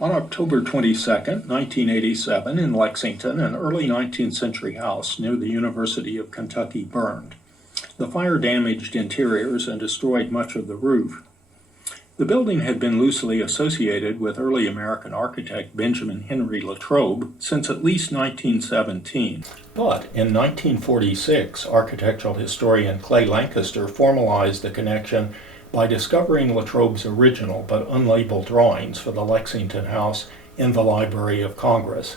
On October 22, 1987, in Lexington, an early 19th century house near the University of Kentucky burned. The fire damaged interiors and destroyed much of the roof. The building had been loosely associated with early American architect Benjamin Henry Latrobe since at least 1917. But in 1946, architectural historian Clay Lancaster formalized the connection by discovering Latrobe's original but unlabeled drawings for the Lexington house in the Library of Congress.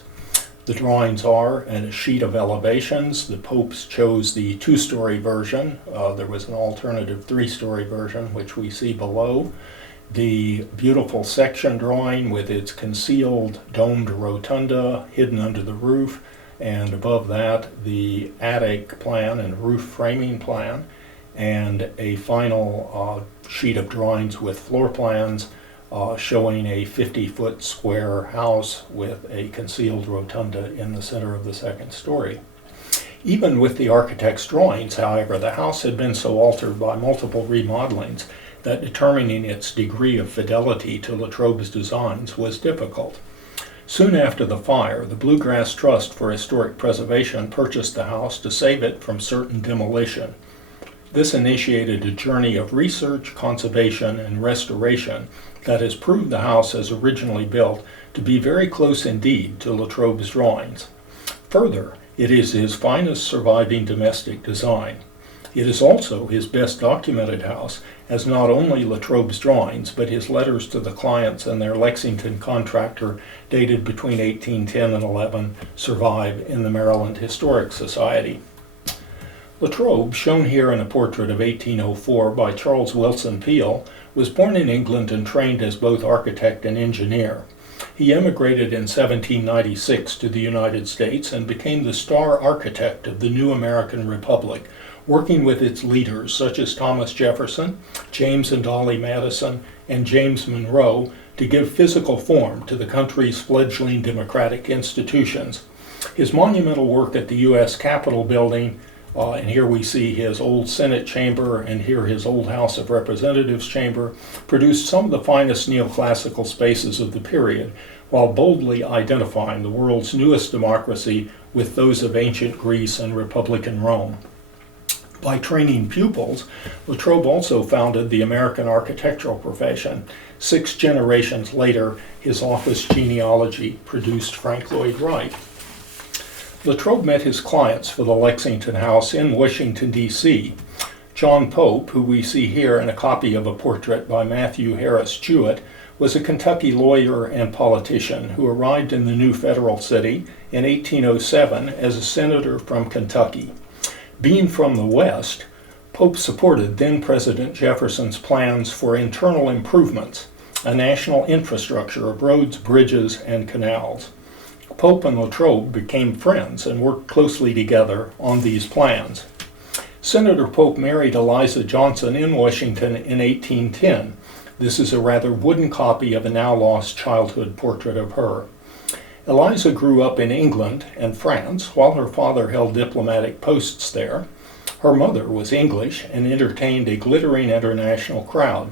The drawings are a sheet of elevations. The popes chose the two-story version. There was an alternative three-story version, which we see below. The beautiful section drawing with its concealed domed rotunda hidden under the roof, and above that the attic plan and roof framing plan, and a final sheet of drawings with floor plans showing a 50-foot square house with a concealed rotunda in the center of the second story. Even with the architect's drawings, however, the house had been so altered by multiple remodelings that determining its degree of fidelity to Latrobe's designs was difficult. Soon after the fire, the Bluegrass Trust for Historic Preservation purchased the house to save it from certain demolition. This initiated a journey of research, conservation, and restoration that has proved the house as originally built to be very close indeed to Latrobe's drawings. Further, it is his finest surviving domestic design. It is also his best documented house, as not only Latrobe's drawings, but his letters to the clients and their Lexington contractor, dated between 1810 and 11, survive in the Maryland Historic Society. Latrobe, shown here in a portrait of 1804 by Charles Wilson Peale, was born in England and trained as both architect and engineer. He emigrated in 1796 to the United States and became the star architect of the new American Republic, working with its leaders such as Thomas Jefferson, James and Dolly Madison, and James Monroe to give physical form to the country's fledgling democratic institutions. His monumental work at the U.S. Capitol building, and here we see his old Senate chamber and here his old House of Representatives chamber, produced some of the finest neoclassical spaces of the period, while boldly identifying the world's newest democracy with those of ancient Greece and Republican Rome. By training pupils, Latrobe also founded the American architectural profession. 6 generations later, his office genealogy produced Frank Lloyd Wright. Latrobe met his clients for the Lexington House in Washington, D.C. John Pope, who we see here in a copy of a portrait by Matthew Harris Jewett, was a Kentucky lawyer and politician who arrived in the new federal city in 1807 as a senator from Kentucky. Being from the West, Pope supported then-President Jefferson's plans for internal improvements, a national infrastructure of roads, bridges, and canals. Pope and Latrobe became friends and worked closely together on these plans. Senator Pope married Eliza Johnson in Washington in 1810. This is a rather wooden copy of a now-lost childhood portrait of her. Eliza grew up in England and France while her father held diplomatic posts there. Her mother was English and entertained a glittering international crowd.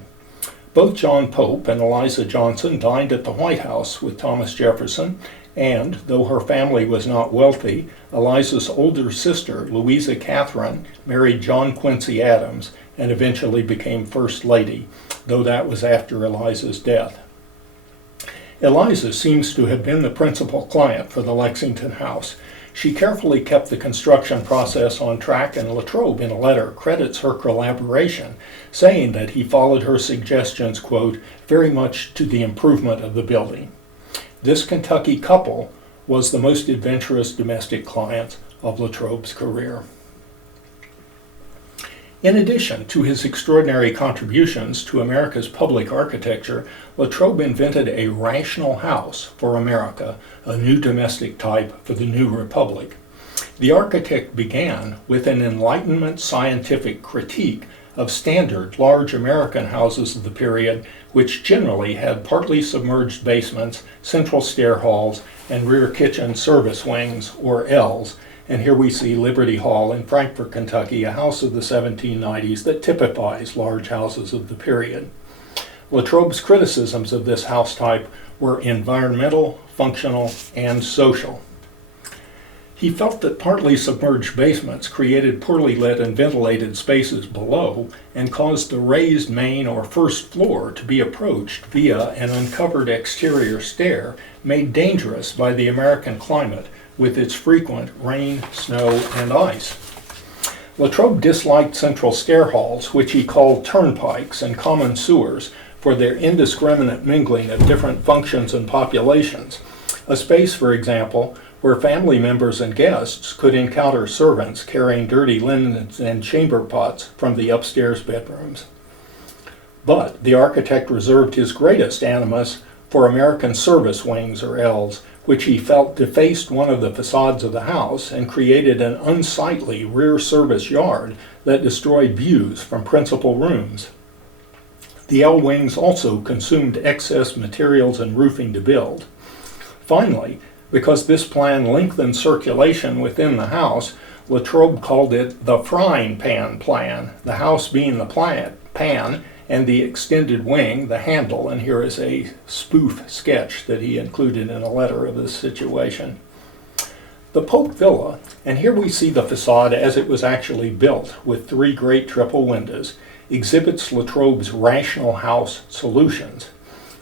Both John Pope and Eliza Johnson dined at the White House with Thomas Jefferson, and, though her family was not wealthy, Eliza's older sister, Louisa Catherine, married John Quincy Adams and eventually became First Lady, though that was after Eliza's death. Eliza seems to have been the principal client for the Lexington House. She carefully kept the construction process on track, and Latrobe, in a letter, credits her collaboration, saying that he followed her suggestions, quote, very much to the improvement of the building. This Kentucky couple was the most adventurous domestic client of Latrobe's career. In addition to his extraordinary contributions to America's public architecture, Latrobe invented a rational house for America, a new domestic type for the new republic. The architect began with an Enlightenment scientific critique of standard large American houses of the period, which generally had partly submerged basements, central stair halls, and rear kitchen service wings, or Ls. And here we see Liberty Hall in Frankfort, Kentucky, a house of the 1790s that typifies large houses of the period. Latrobe's criticisms of this house type were environmental, functional, and social. He felt that partly submerged basements created poorly lit and ventilated spaces below and caused the raised main or first floor to be approached via an uncovered exterior stair made dangerous by the American climate with its frequent rain, snow, and ice. Latrobe disliked central stair halls, which he called turnpikes, and common sewers for their indiscriminate mingling of different functions and populations. A space, for example, where family members and guests could encounter servants carrying dirty linens and chamber pots from the upstairs bedrooms. But the architect reserved his greatest animus for American service wings, or Ls, which he felt defaced one of the facades of the house and created an unsightly rear service yard that destroyed views from principal rooms. The L wings also consumed excess materials and roofing to build. Finally, because this plan lengthened circulation within the house, Latrobe called it the frying pan plan, the house being the pan and the extended wing, the handle. And here is a spoof sketch that he included in a letter of this situation. The Polk Villa, and here we see the facade as it was actually built with 3 great triple windows, exhibits Latrobe's rational house solutions.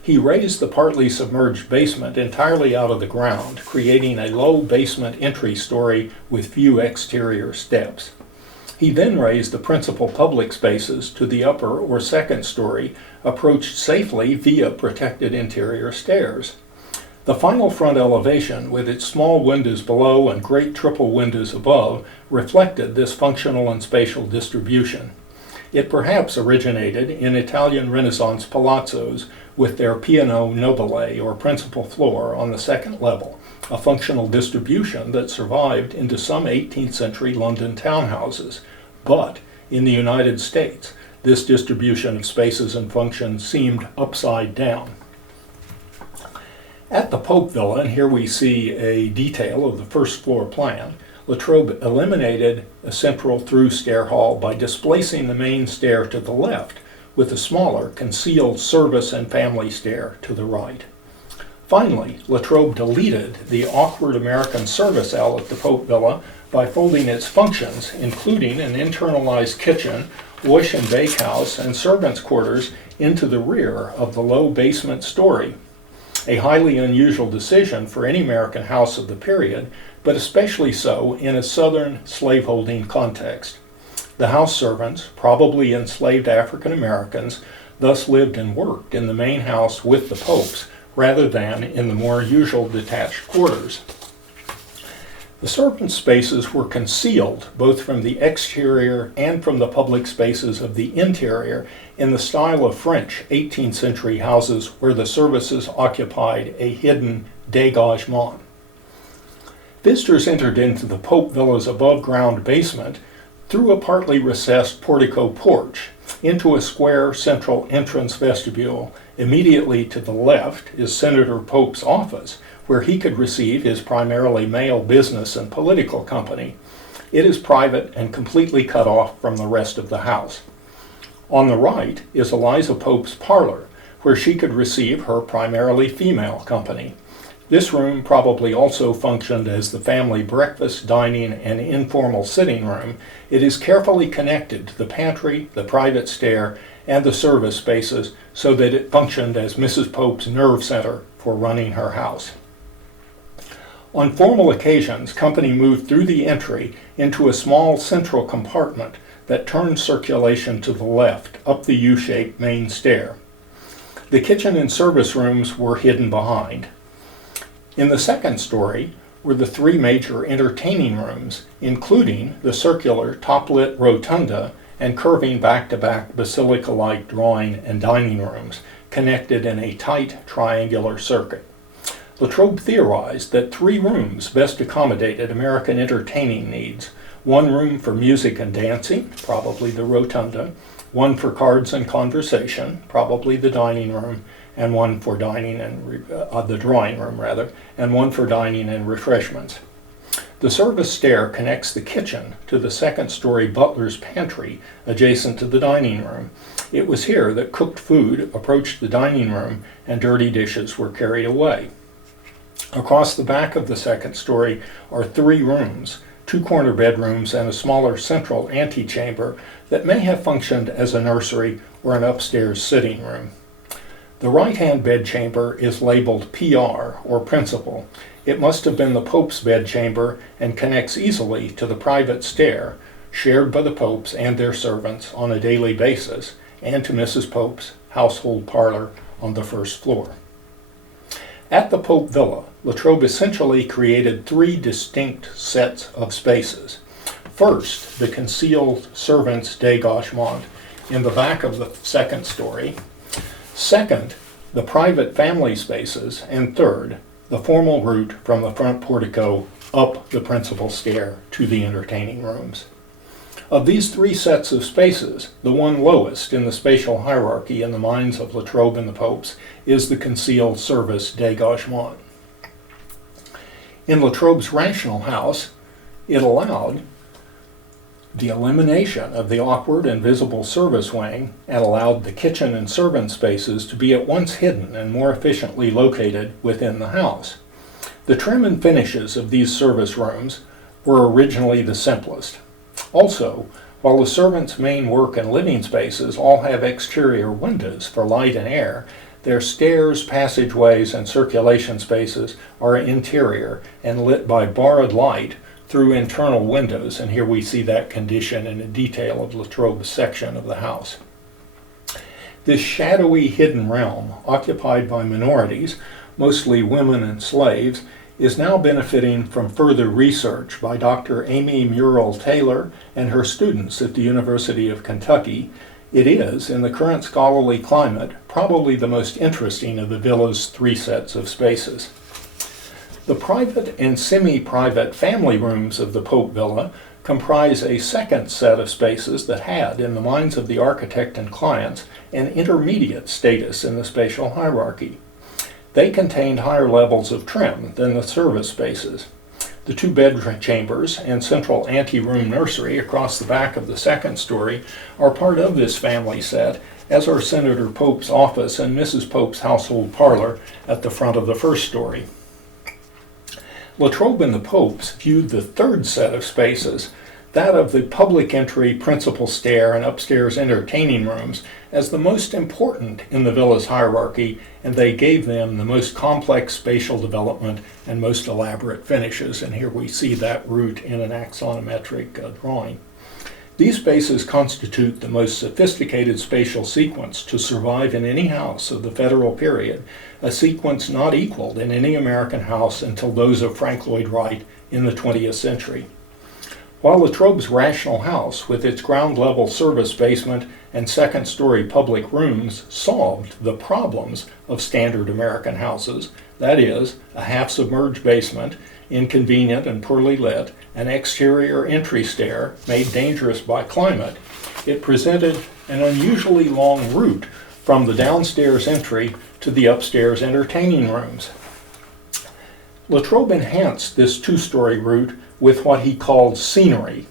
He raised the partly submerged basement entirely out of the ground, creating a low basement entry story with few exterior steps. He then raised the principal public spaces to the upper or second story, approached safely via protected interior stairs. The final front elevation, with its small windows below and great triple windows above, reflected this functional and spatial distribution. It perhaps originated in Italian Renaissance palazzos with their piano nobile, or principal floor, on the second level, a functional distribution that survived into some 18th century London townhouses. But in the United States, this distribution of spaces and functions seemed upside down. At the Polk Villa, and here we see a detail of the first floor plan, Latrobe eliminated a central through stair hall by displacing the main stair to the left with a smaller concealed service and family stair to the right. Finally, Latrobe deleted the awkward American service L at the Polk Villa by folding its functions, including an internalized kitchen, wash and bake house, and servants' quarters, into the rear of the low basement story. A highly unusual decision for any American house of the period, but especially so in a southern slaveholding context. The house servants, probably enslaved African Americans, thus lived and worked in the main house with the Popes, rather than in the more usual detached quarters. The servant spaces were concealed both from the exterior and from the public spaces of the interior in the style of French 18th century houses where the services occupied a hidden dégagement. Visitors entered into the Polk Villa's above-ground basement through a partly recessed portico porch into a square central entrance vestibule. Immediately to the left is Senator Pope's office, where he could receive his primarily male business and political company. It is private and completely cut off from the rest of the house. On the right is Eliza Pope's parlor, where she could receive her primarily female company. This room probably also functioned as the family breakfast, dining, and informal sitting room. It is carefully connected to the pantry, the private stair, and the service spaces so that it functioned as Mrs. Pope's nerve center for running her house. On formal occasions, company moved through the entry into a small central compartment that turned circulation to the left up the U-shaped main stair. The kitchen and service rooms were hidden behind. In the second story were the 3 major entertaining rooms, including the circular top-lit rotunda and curving back-to-back basilica-like drawing and dining rooms, connected in a tight triangular circuit. Latrobe theorized that 3 rooms best accommodated American entertaining needs: 1 room for music and dancing, probably the rotunda, 1 for cards and conversation, probably the dining room, and 1 for dining and the drawing room rather, and 1 for dining and refreshments. The service stair connects the kitchen to the second-story butler's pantry adjacent to the dining room. It was here that cooked food approached the dining room and dirty dishes were carried away. Across the back of the second story are 3 rooms, 2 corner bedrooms and a smaller central antechamber that may have functioned as a nursery or an upstairs sitting room. The right-hand bedchamber is labeled PR, or principal. It must have been the Pope's bedchamber and connects easily to the private stair, shared by the Popes and their servants on a daily basis, and to Mrs. Pope's household parlor on the first floor. At the Polk Villa, Latrobe essentially created 3 distinct sets of spaces. First, the concealed servants' dégagement in the back of the second story. Second, the private family spaces. And third, the formal route from the front portico up the principal stair to the entertaining rooms. Of these 3 sets of spaces, the one lowest in the spatial hierarchy in the minds of Latrobe and the Popes is the concealed service dégagement. In Latrobe's rational house, it allowed the elimination of the awkward and visible service wing and allowed the kitchen and servant spaces to be at once hidden and more efficiently located within the house. The trim and finishes of these service rooms were originally the simplest. Also, while the servants' main work and living spaces all have exterior windows for light and air, their stairs, passageways, and circulation spaces are interior and lit by borrowed light through internal windows, and here we see that condition in a detail of Latrobe's section of the house. This shadowy hidden realm, occupied by minorities, mostly women and slaves, is now benefiting from further research by Dr. Amy Murrell Taylor and her students at the University of Kentucky. It is, in the current scholarly climate, probably the most interesting of the villa's 3 sets of spaces. The private and semi-private family rooms of the Polk Villa comprise a second set of spaces that had, in the minds of the architect and clients, an intermediate status in the spatial hierarchy. They contained higher levels of trim than the service spaces. The 2 bedchambers and central ante-room nursery across the back of the second story are part of this family set, as are Senator Pope's office and Mrs. Pope's household parlor at the front of the first story. Latrobe and the Popes viewed the third set of spaces, that of the public entry principal stair and upstairs entertaining rooms, as the most important in the villa's hierarchy, and they gave them the most complex spatial development and most elaborate finishes. And here we see that route in an axonometric drawing. These spaces constitute the most sophisticated spatial sequence to survive in any house of the federal period, a sequence not equaled in any American house until those of Frank Lloyd Wright in the 20th century. While Latrobe's rational house, with its ground-level service basement and second-story public rooms, solved the problems of standard American houses, that is, a half-submerged basement, inconvenient and poorly lit, an exterior entry stair made dangerous by climate, it presented an unusually long route from the downstairs entry to the upstairs entertaining rooms. Latrobe enhanced this 2-story route with what he called scenery.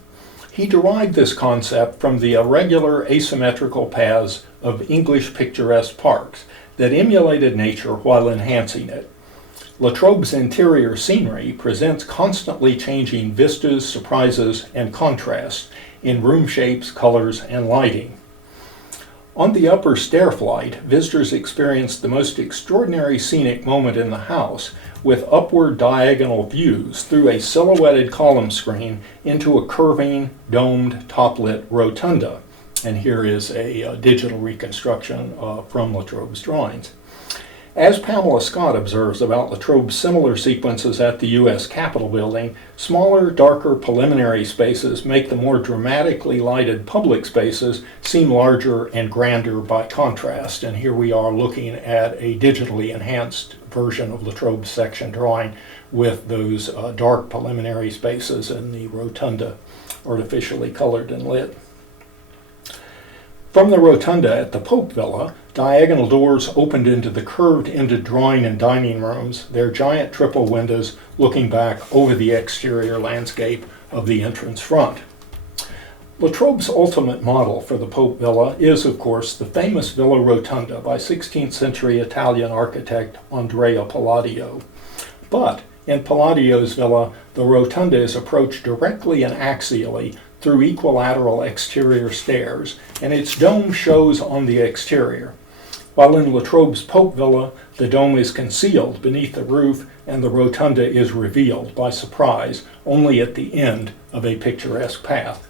He derived this concept from the irregular asymmetrical paths of English picturesque parks that emulated nature while enhancing it. Latrobe's interior scenery presents constantly changing vistas, surprises, and contrasts in room shapes, colors, and lighting. On the upper stair flight, visitors experience the most extraordinary scenic moment in the house with upward diagonal views through a silhouetted column screen into a curving, domed, top-lit rotunda. And here is a digital reconstruction from Latrobe's drawings. As Pamela Scott observes about Latrobe's similar sequences at the U.S. Capitol building, smaller, darker preliminary spaces make the more dramatically lighted public spaces seem larger and grander by contrast. And here we are looking at a digitally enhanced version of Latrobe's section drawing with those dark preliminary spaces and the rotunda artificially colored and lit. From the rotunda at the Polk Villa, diagonal doors opened into the curved-ended drawing and dining rooms, their giant triple windows looking back over the exterior landscape of the entrance front. Latrobe's ultimate model for the Polk Villa is, of course, the famous Villa Rotunda by 16th century Italian architect Andrea Palladio. But in Palladio's villa, the rotunda is approached directly and axially through equilateral exterior stairs, and its dome shows on the exterior. While in Latrobe's Polk Villa, the dome is concealed beneath the roof and the rotunda is revealed by surprise only at the end of a picturesque path.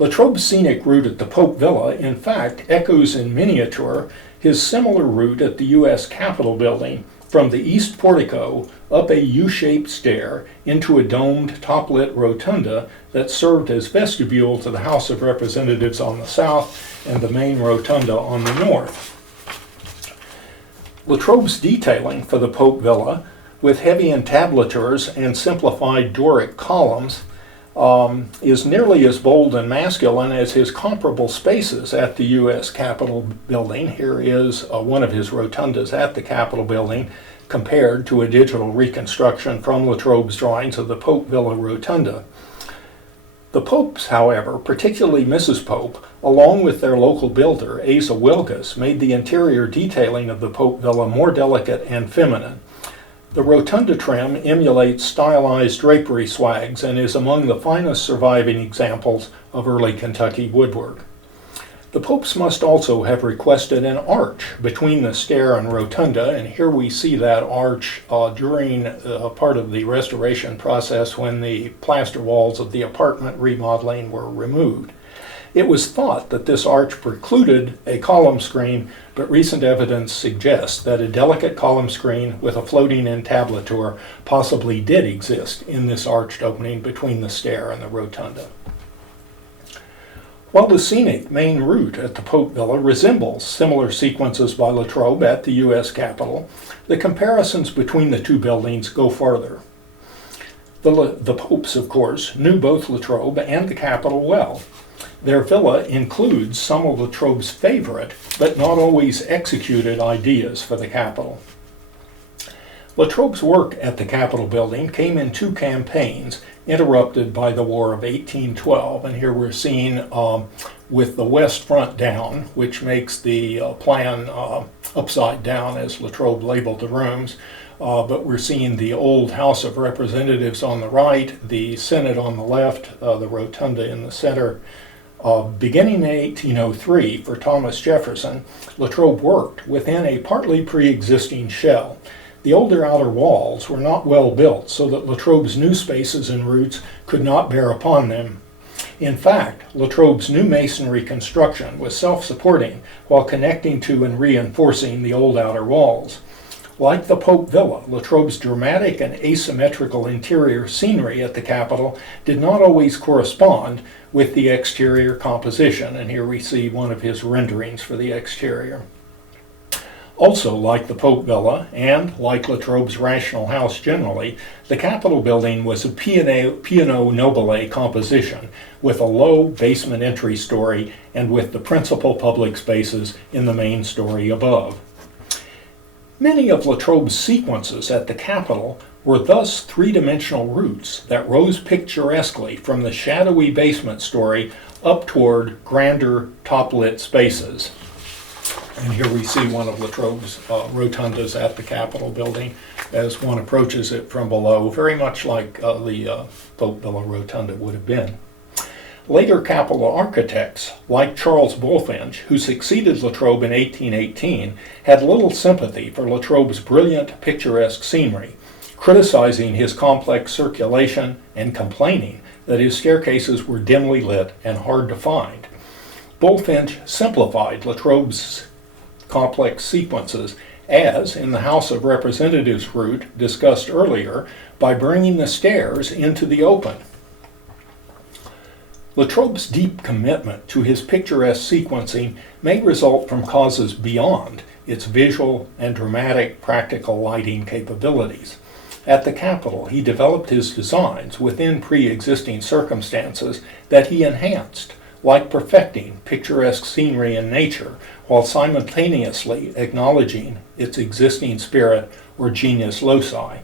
Latrobe's scenic route at the Polk Villa, in fact, echoes in miniature his similar route at the U.S. Capitol building from the east portico up a U-shaped stair into a domed, top-lit rotunda that served as vestibule to the House of Representatives on the south and the main rotunda on the north. Latrobe's detailing for the Polk Villa, with heavy entablatures and simplified Doric columns, is nearly as bold and masculine as his comparable spaces at the U.S. Capitol building. Here is one of his rotundas at the Capitol building compared to a digital reconstruction from Latrobe's drawings of the Polk Villa rotunda. The Popes, however, particularly Mrs. Pope, along with their local builder, Asa Wilkes, made the interior detailing of the Polk Villa more delicate and feminine. The rotunda trim emulates stylized drapery swags and is among the finest surviving examples of early Kentucky woodwork. The Popes must also have requested an arch between the stair and rotunda, and here we see that arch during part of the restoration process when the plaster walls of the apartment remodeling were removed. It was thought that this arch precluded a column screen, but recent evidence suggests that a delicate column screen with a floating entablature possibly did exist in this arched opening between the stair and the rotunda. While the scenic main route at the Polk Villa resembles similar sequences by Latrobe at the U.S. Capitol, the comparisons between the two buildings go farther. The Popes, of course, knew both Latrobe and the Capitol well. Their villa includes some of Latrobe's favorite, but not always executed ideas for the Capitol. Latrobe's work at the Capitol building came in two campaigns, interrupted by the War of 1812, and here we're seeing with the west front down, which makes the plan upside down as Latrobe labeled the rooms, but we're seeing the old House of Representatives on the right, the Senate on the left, the rotunda in the center. Beginning in 1803 for Thomas Jefferson, Latrobe worked within a partly pre-existing shell. The older outer walls were not well built, so that Latrobe's new spaces and routes could not bear upon them. In fact, Latrobe's new masonry construction was self-supporting while connecting to and reinforcing the old outer walls. Like the Polk Villa, Latrobe's dramatic and asymmetrical interior scenery at the Capitol did not always correspond with the exterior composition, and here we see one of his renderings for the exterior. Also, like the Polk Villa, and like Latrobe's Rational House generally, the Capitol building was a piano nobile composition with a low basement entry story and with the principal public spaces in the main story above. Many of Latrobe's sequences at the Capitol were thus three-dimensional routes that rose picturesquely from the shadowy basement story up toward grander top-lit spaces. And here we see one of Latrobe's rotundas at the Capitol building as one approaches it from below, very much like the Polk Villa rotunda would have been. Later Capitol architects, like Charles Bulfinch, who succeeded Latrobe in 1818, had little sympathy for Latrobe's brilliant, picturesque scenery, criticizing his complex circulation and complaining that his staircases were dimly lit and hard to find. Bulfinch simplified Latrobe's complex sequences, as in the House of Representatives route discussed earlier, by bringing the stairs into the open. Latrobe's deep commitment to his picturesque sequencing may result from causes beyond its visual and dramatic practical lighting capabilities. At the Capitol, he developed his designs within pre-existing circumstances that he enhanced, like perfecting picturesque scenery in nature, while simultaneously acknowledging its existing spirit or genius loci.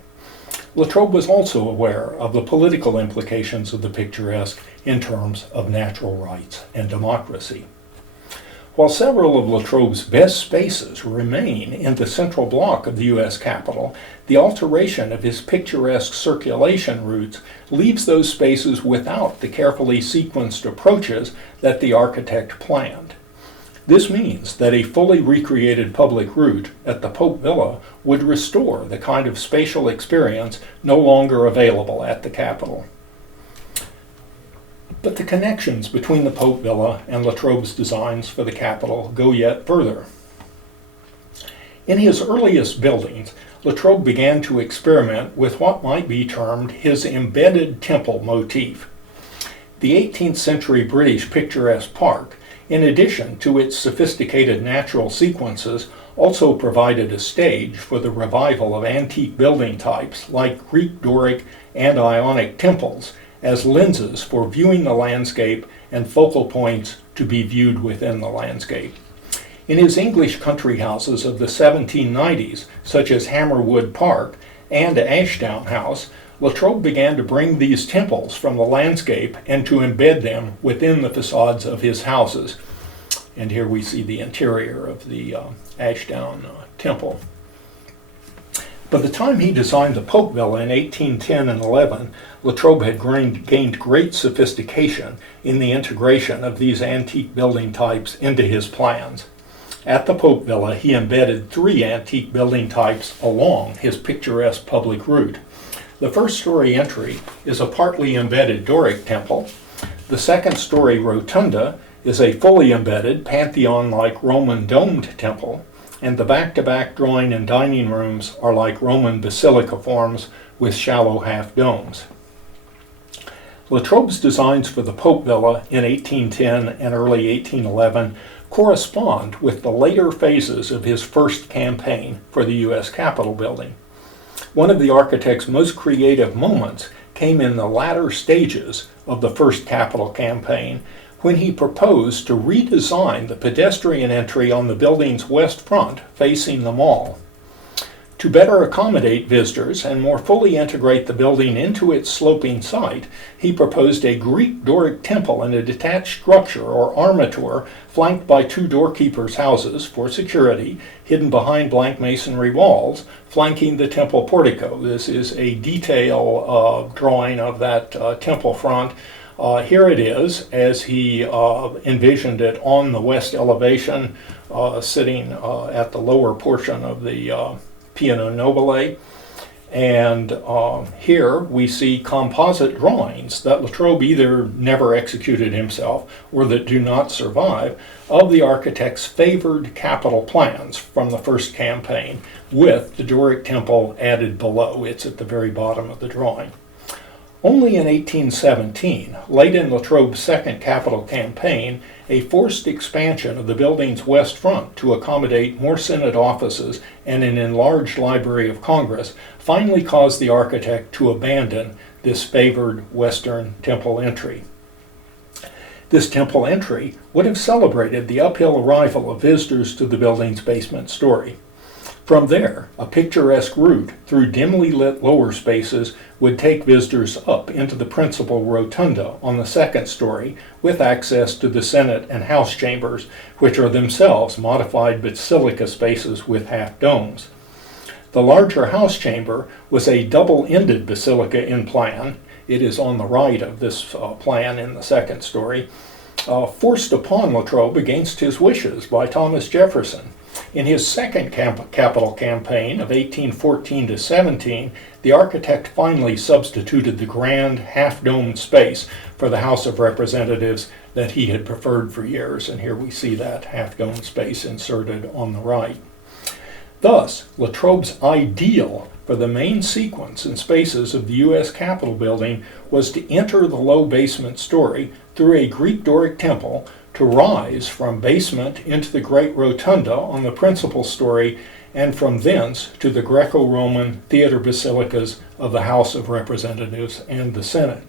Latrobe was also aware of the political implications of the picturesque in terms of natural rights and democracy. While several of Latrobe's best spaces remain in the central block of the U.S. Capitol, the alteration of his picturesque circulation routes leaves those spaces without the carefully sequenced approaches that the architect planned. This means that a fully recreated public route at the Polk Villa would restore the kind of spatial experience no longer available at the Capitol. But the connections between the Polk Villa and Latrobe's designs for the Capitol go yet further. In his earliest buildings, Latrobe began to experiment with what might be termed his embedded temple motif. The 18th century British picturesque park, in addition to its sophisticated natural sequences, also provided a stage for the revival of antique building types like Greek Doric and Ionic temples as lenses for viewing the landscape and focal points to be viewed within the landscape. In his English country houses of the 1790s, such as Hammerwood Park and Ashdown House, Latrobe began to bring these temples from the landscape and to embed them within the facades of his houses. And here we see the interior of the Ashdown Temple. By the time he designed the Polk Villa in 1810 and 11, Latrobe had gained great sophistication in the integration of these antique building types into his plans. At the Polk Villa, he embedded 3 antique building types along his picturesque public route. The first-story entry is a partly embedded Doric temple. The second-story rotunda is a fully embedded Pantheon-like Roman domed temple, and the back-to-back drawing and dining rooms are like Roman basilica forms with shallow half-domes. Latrobe's designs for the Polk Villa in 1810 and early 1811 correspond with the later phases of his first campaign for the U.S. Capitol building. One of the architect's most creative moments came in the latter stages of the first Capitol campaign, when he proposed to redesign the pedestrian entry on the building's west front facing the mall. To better accommodate visitors and more fully integrate the building into its sloping site, he proposed a Greek Doric temple in a detached structure or armature flanked by 2 doorkeepers' houses for security, hidden behind blank masonry walls, flanking the temple portico. This is a detail drawing of that temple front. Here it is, as he envisioned it on the west elevation, sitting at the lower portion of the Piano Nobile. And here we see composite drawings that Latrobe either never executed himself or that do not survive of the architect's favored Capitol plans from the first campaign, with the Doric temple added below. It's at the very bottom of the drawing. Only in 1817, late in Latrobe's second Capitol campaign, a forced expansion of the building's west front to accommodate more Senate offices and an enlarged Library of Congress finally caused the architect to abandon this favored western temple entry. This temple entry would have celebrated the uphill arrival of visitors to the building's basement story. From there, a picturesque route through dimly lit lower spaces would take visitors up into the principal rotunda on the second story, with access to the Senate and House chambers, which are themselves modified basilica spaces with half domes. The larger House chamber was a double-ended basilica in plan. It is on the right of this plan in the second story, forced upon Latrobe against his wishes by Thomas Jefferson. In his second Capitol campaign of 1814 to 17, the architect finally substituted the grand half-domed space for the House of Representatives that he had preferred for years, and here we see that half-domed space inserted on the right. Thus, Latrobe's ideal for the main sequence and spaces of the U.S. Capitol building was to enter the low basement story through a Greek Doric temple, to rise from basement into the great rotunda on the principal story, and from thence to the Greco-Roman theater basilicas of the House of Representatives and the Senate.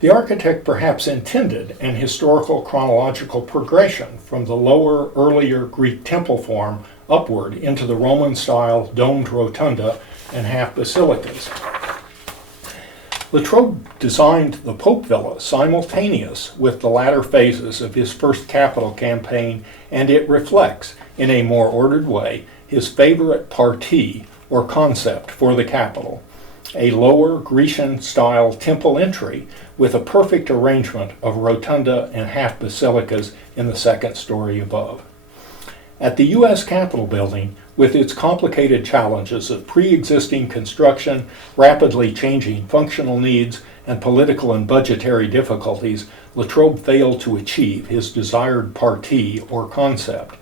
The architect perhaps intended an historical chronological progression from the lower, earlier Greek temple form upward into the Roman-style domed rotunda and half basilicas. Latrobe designed the Polk Villa simultaneous with the latter phases of his first capital campaign, and it reflects, in a more ordered way, his favorite partie or concept for the capital, a lower Grecian-style temple entry with a perfect arrangement of rotunda and half basilicas in the second story above. At the U.S. Capitol building, with its complicated challenges of pre-existing construction, rapidly changing functional needs, and political and budgetary difficulties, Latrobe failed to achieve his desired partie or concept.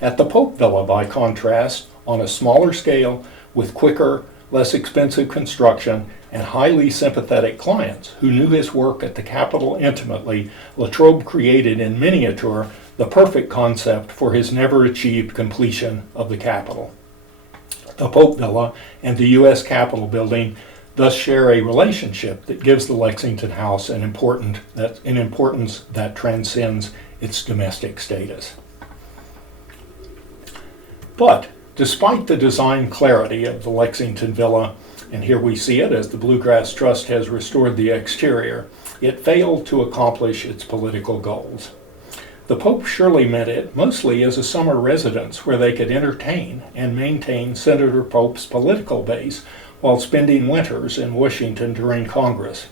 At the Polk Villa, by contrast, on a smaller scale, with quicker, less expensive construction, and highly sympathetic clients who knew his work at the Capitol intimately, Latrobe created in miniature the perfect concept for his never-achieved completion of the Capitol. The Polk Villa and the U.S. Capitol building thus share a relationship that gives the Lexington house an importance that transcends its domestic status. But despite the design clarity of the Lexington Villa, and here we see it as the Bluegrass Trust has restored the exterior, it failed to accomplish its political goals. The Pope surely meant it mostly as a summer residence where they could entertain and maintain Senator Pope's political base while spending winters in Washington during Congress.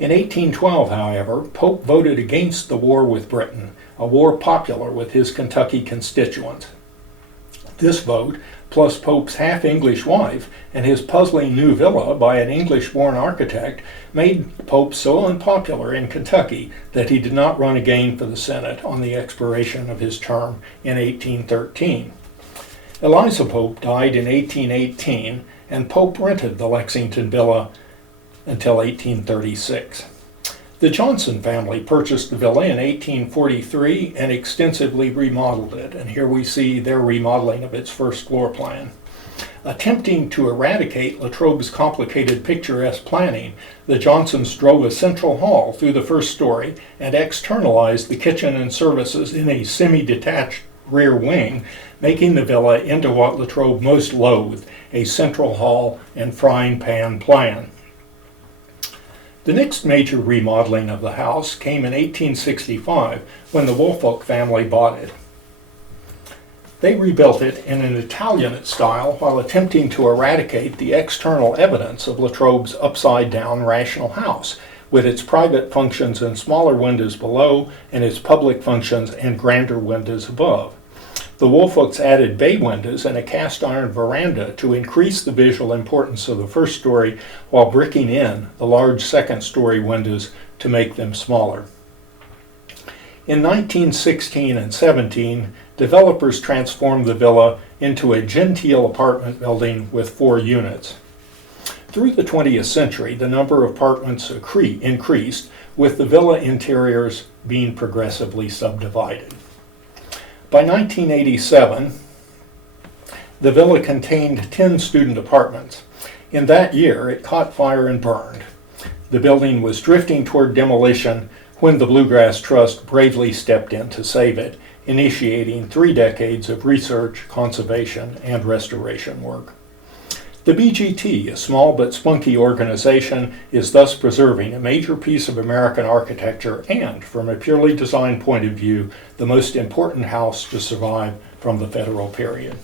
In 1812, however, Pope voted against the war with Britain, a war popular with his Kentucky constituents. This vote, plus Pope's half-English wife and his puzzling new villa by an English-born architect, made Pope so unpopular in Kentucky that he did not run again for the Senate on the expiration of his term in 1813. Eliza Pope died in 1818, and Pope rented the Lexington Villa until 1836. The Johnson family purchased the villa in 1843 and extensively remodeled it, and here we see their remodeling of its first floor plan. Attempting to eradicate Latrobe's complicated picturesque planning, the Johnsons drove a central hall through the first story and externalized the kitchen and services in a semi-detached rear wing, making the villa into what Latrobe most loathed, a central hall and frying pan plan. The next major remodeling of the house came in 1865 when the Woolfolk family bought it. They rebuilt it in an Italianate style while attempting to eradicate the external evidence of Latrobe's upside-down rational house, with its private functions and smaller windows below and its public functions and grander windows above. The Woolfolks added bay windows and a cast-iron veranda to increase the visual importance of the first story while bricking in the large second-story windows to make them smaller. In 1916 and 17, developers transformed the villa into a genteel apartment building with 4 units. Through the 20th century, the number of apartments increased, with the villa interiors being progressively subdivided. By 1987, the villa contained 10 student apartments. In that year, it caught fire and burned. The building was drifting toward demolition when the Bluegrass Trust bravely stepped in to save it, initiating 3 decades of research, conservation, and restoration work. The BGT, a small but spunky organization, is thus preserving a major piece of American architecture and, from a purely design point of view, the most important house to survive from the Federal period.